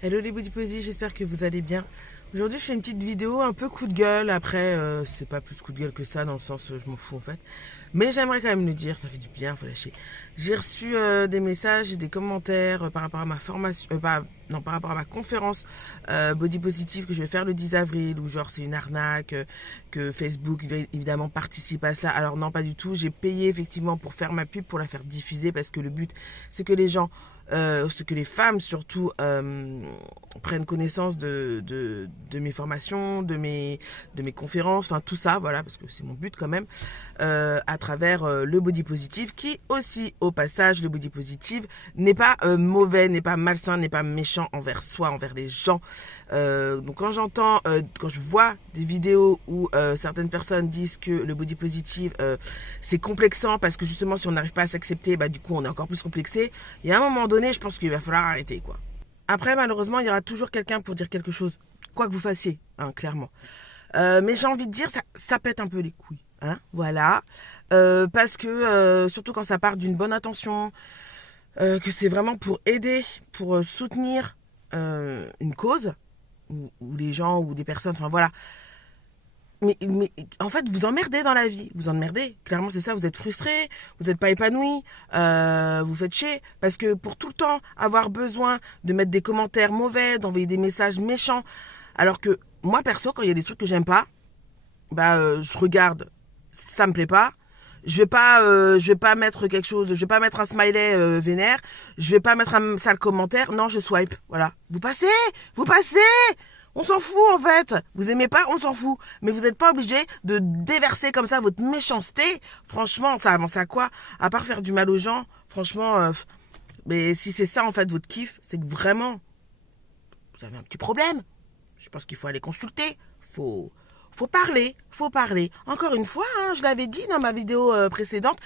Hello les body positifs, j'espère que vous allez bien. Aujourd'hui je fais une petite vidéo un peu coup de gueule. Après c'est pas plus coup de gueule que ça, dans le sens je m'en fous en fait. Mais j'aimerais quand même le dire, ça fait du bien, faut lâcher. J'ai reçu des messages et des commentaires par rapport à ma formation, par rapport à ma conférence body positive que je vais faire le 10 avril, où genre c'est une arnaque, que Facebook évidemment participe à cela. Alors non, pas du tout, j'ai payé effectivement pour faire ma pub, pour la faire diffuser, parce que le but c'est que les gens, c'est que les femmes surtout prennent connaissance de mes formations, de mes conférences, enfin tout ça, voilà, parce que c'est mon but quand même, à travers le body positive, qui aussi, au passage, le body positive n'est pas mauvais, n'est pas malsain, n'est pas méchant envers soi, envers les gens. Donc quand quand je vois des vidéos où certaines personnes disent que le body positive c'est complexant, parce que justement si on n'arrive pas à s'accepter, bah du coup on est encore plus complexé. Il y a un moment donné, je pense qu'il va falloir arrêter, quoi. Après, malheureusement, il y aura toujours quelqu'un pour dire quelque chose, quoi que vous fassiez, hein, clairement. Mais j'ai envie de dire, ça pète un peu les couilles, hein, voilà. Parce que, surtout quand ça part d'une bonne intention, que c'est vraiment pour aider, pour soutenir une cause, ou des gens, ou des personnes, enfin voilà. Mais en fait, vous emmerdez dans la vie. Vous emmerdez. Clairement, c'est ça. Vous êtes frustré. Vous n'êtes pas épanoui. Vous faites chier. Parce que pour tout le temps avoir besoin de mettre des commentaires mauvais, d'envoyer des messages méchants. Alors que moi, perso, quand il y a des trucs que j'aime pas, je regarde. Ça me plaît pas. Je vais pas mettre quelque chose. Je vais pas mettre un smiley vénère. Je vais pas mettre un sale commentaire. Non, je swipe. Voilà. Vous passez. Vous passez. On s'en fout en fait. Vous aimez pas, on s'en fout. Mais vous n'êtes pas obligé de déverser comme ça votre méchanceté. Franchement, ça avance à quoi? À part faire du mal aux gens. Franchement, mais si c'est ça en fait votre kiff, c'est que vraiment, vous avez un petit problème. Je pense qu'il faut aller consulter. Faut parler. Faut parler. Encore une fois, hein, je l'avais dit dans ma vidéo précédente,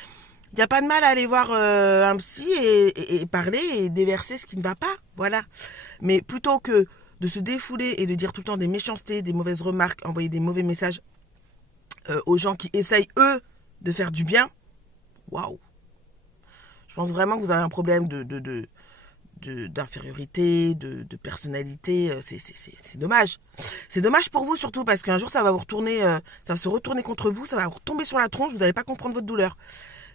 il n'y a pas de mal à aller voir un psy et parler et déverser ce qui ne va pas. Voilà. Mais plutôt que de se défouler et de dire tout le temps des méchancetés, des mauvaises remarques, envoyer des mauvais messages aux gens qui essayent, eux, de faire du bien, waouh. Je pense vraiment que vous avez un problème d'infériorité, de personnalité. C'est dommage. C'est dommage pour vous surtout, parce qu'un jour ça va vous retourner, ça va se retourner contre vous, ça va vous retomber sur la tronche, vous n'allez pas comprendre votre douleur.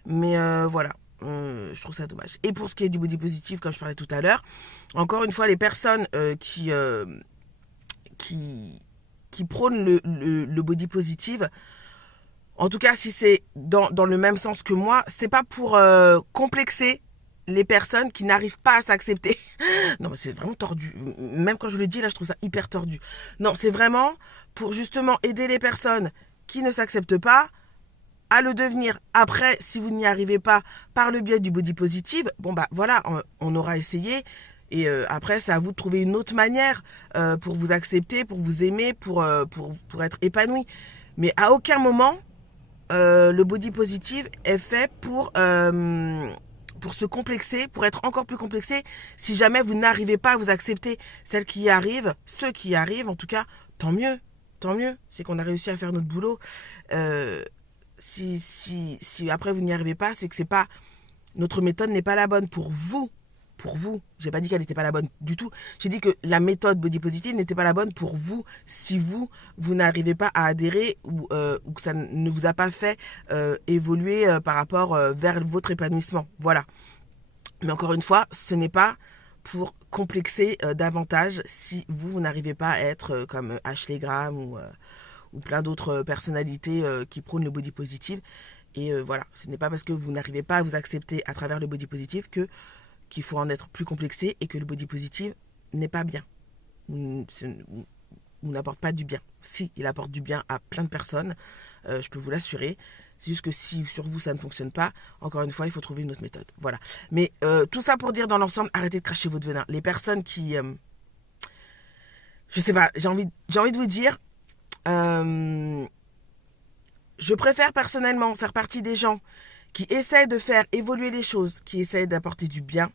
Mais voilà. Je trouve ça dommage. Et pour ce qui est du body positive, comme je parlais tout à l'heure, encore une fois, les personnes qui, qui prônent le body positive, en tout cas si c'est dans le même sens que moi, c'est pas pour complexer les personnes qui n'arrivent pas à s'accepter. Non, mais c'est vraiment tordu. Même quand je le dis, là, je trouve ça hyper tordu. Non, c'est vraiment pour justement aider les personnes qui ne s'acceptent pas à le devenir. Après, si vous n'y arrivez pas par le biais du body positive, bon bah voilà, on aura essayé. Et après, c'est à vous de trouver une autre manière pour vous accepter, pour vous aimer, pour être épanoui. Mais à aucun moment, le body positive est fait pour se complexer, pour être encore plus complexé. Si jamais vous n'arrivez pas à vous accepter, celles qui y arrivent, ceux qui y arrivent, en tout cas, tant mieux. Tant mieux, c'est qu'on a réussi à faire notre boulot. Si après vous n'y arrivez pas, c'est que c'est pas, notre méthode n'est pas la bonne pour vous. Pour vous. J'ai pas dit qu'elle n'était pas la bonne du tout. J'ai dit que la méthode body positive n'était pas la bonne pour vous. Si vous n'arrivez pas à adhérer, ou que ça ne vous a pas fait évoluer par rapport vers votre épanouissement. Voilà. Mais encore une fois, ce n'est pas pour complexer davantage si vous n'arrivez pas à être comme Ashley Graham ou plein d'autres personnalités qui prônent le body positive. Et voilà, ce n'est pas parce que vous n'arrivez pas à vous accepter à travers le body positive qu'il faut en être plus complexé, et que le body positive n'est pas bien, ou n'apporte pas du bien. Si, il apporte du bien à plein de personnes, je peux vous l'assurer. C'est juste que si sur vous ça ne fonctionne pas, encore une fois, il faut trouver une autre méthode. Voilà. Mais tout ça pour dire, dans l'ensemble, arrêtez de cracher votre venin. Les personnes qui... je sais pas, j'ai envie de vous dire... je préfère personnellement faire partie des gens qui essayent de faire évoluer les choses, qui essayent d'apporter du bien,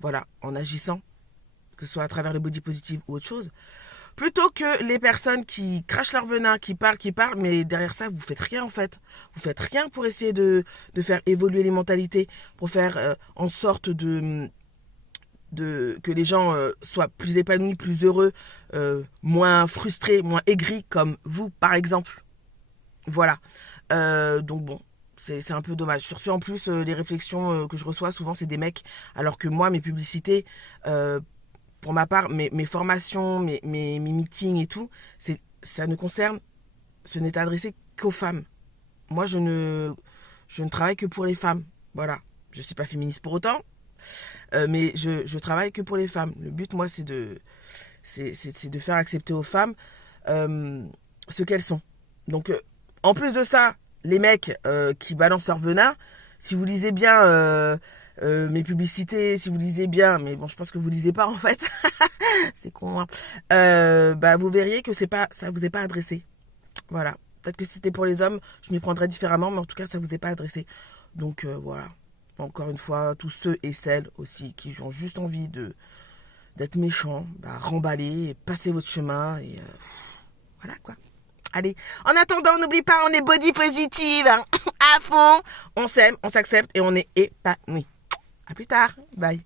voilà, en agissant, que ce soit à travers le body positive ou autre chose, plutôt que les personnes qui crachent leur venin, qui parlent, mais derrière ça, vous faites rien en fait. Vous faites rien pour essayer de faire évoluer les mentalités, pour faire en sorte que les gens soient plus épanouis, plus heureux, moins frustrés, moins aigris, comme vous, par exemple. Voilà. Donc bon, c'est un peu dommage. Sur ce, en plus, les réflexions que je reçois, souvent, c'est des mecs. Alors que moi, mes publicités, pour ma part, mes formations, mes meetings et tout, ça ne concerne, ce n'est adressé qu'aux femmes. Moi, je ne travaille que pour les femmes. Voilà. Je ne suis pas féministe pour autant, mais je travaille que pour les femmes. Le but, moi, c'est de faire accepter aux femmes ce qu'elles sont. Donc, en plus de ça, les mecs qui balancent leur venin, si vous lisez bien mes publicités, si vous lisez bien, mais bon, je pense que vous lisez pas en fait, c'est con, hein. Vous verriez que ça vous est pas adressé. Voilà. Peut-être que si c'était pour les hommes, je m'y prendrais différemment, mais en tout cas, ça vous est pas adressé. Donc voilà. Encore une fois, tous ceux et celles aussi qui ont juste envie d'être méchants, remballez, passez votre chemin et voilà quoi. Allez, en attendant, n'oublie pas, on est body positive, hein, à fond. On s'aime, on s'accepte et on est épanoui. À plus tard, bye.